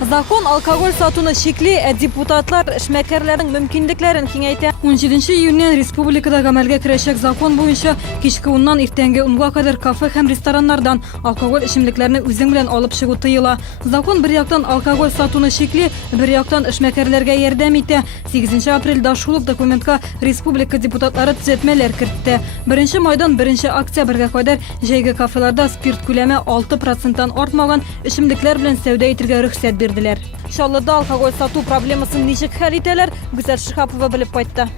Закон алкоголь сатуны шекли, депутатлар эшмәкәрләрнең мөмкинлекләрен киңәйтә. 17 июньнән республикада гамәлгә керәчәк закон буенча кичке 10-нан иртәнге 10-га кадәр кафе һәм рестораннардан алкоголь эчемлекләрне үзең белән алып чыгу тыела. Закон бер яктан алкоголь сатуны шекли, бер яктан эшмәкәрләргә ярдәм итә. 8 апрельдә шул ук документка республика депутатлары төзәтмәләр кертте. 1 майдан 1 октябрьгә кадәр җәйге кафеларда спирт күләме 6%-тан артмаган эчемлекләр белән сәүдә итәргә рөхсәт бирделәр. Чаллыда алкоголь сату проблемасын ничек хәл итәләр? Гүзәл Шихапова белеп кайтты.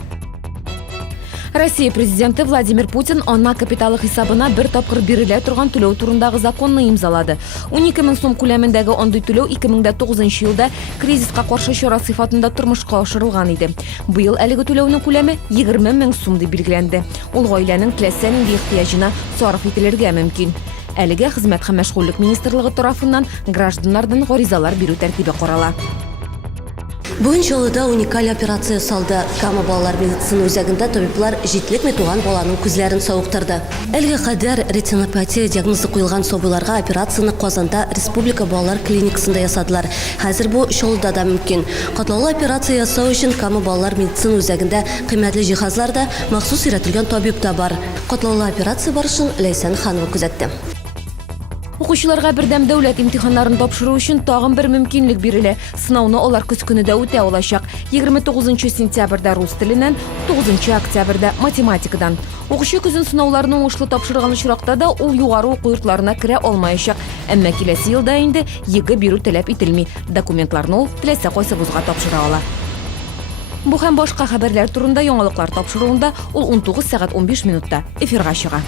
Россия президенты Владимир Путин ана капиталы хисабына бер тапкыр бирелә торган түләү турындагы законны имзалады. 12 мең сум күләмендәге андый түләү 2009 елда кризиска каршы чара сыйфатында тормышка ашырылган иде. Быел әлеге түләүнең күләме 20 мең сум дип белгеләнде. Ул гаиләнең теләсә нинди ихтыяҗына сарыф ителергә мөмкин. Әлегә хезмәт һәм мәшгульлек министрлыгы тарафыннан гражданнардан гаризалар бирү тәртибе карала. Бүгін Чаллыда уникаль операция салды. Кама балалар медицина үзәгендә табиблар җитлек туган баланың күзләрен савыктырды. Әлегә кадәр ретинопатия диагнозы куелган сабыйларга операцияны Казанда Республика балалар клиникасында ясадылар. Хәзер бу Чаллыда да мөмкин. Катлаулы операция ясау өчен Кама балалар медицина үзәгендә кыйммәтле җиһазларда махсус өйрәтелгән табиб та бар. Катлаулы операция барышын Ләйсән ханова күзәтте. Укучыларга бердәм дәүләт имтиханнарын тапшыру өчен тагын бер мөмкинлек бирелә. Сынауны алар көз көнендә үтә алачак. 29 сентябрьдә рус теленнән, 9 октябрьдә математикадан. Укучы көзен сынауларны уңышлы тапшырган очракта да ул югары уку йортларына керә алмаячак. Әмма киләсе елда инде йөге бирү таләп ителми. Документларны ул теләсә кайсы вузга тапшыра ала. Бу һәм башка хәбәрләр турында яңалыклар тапшыруында ул 19 сәгать 15 минутта эфирга чыга.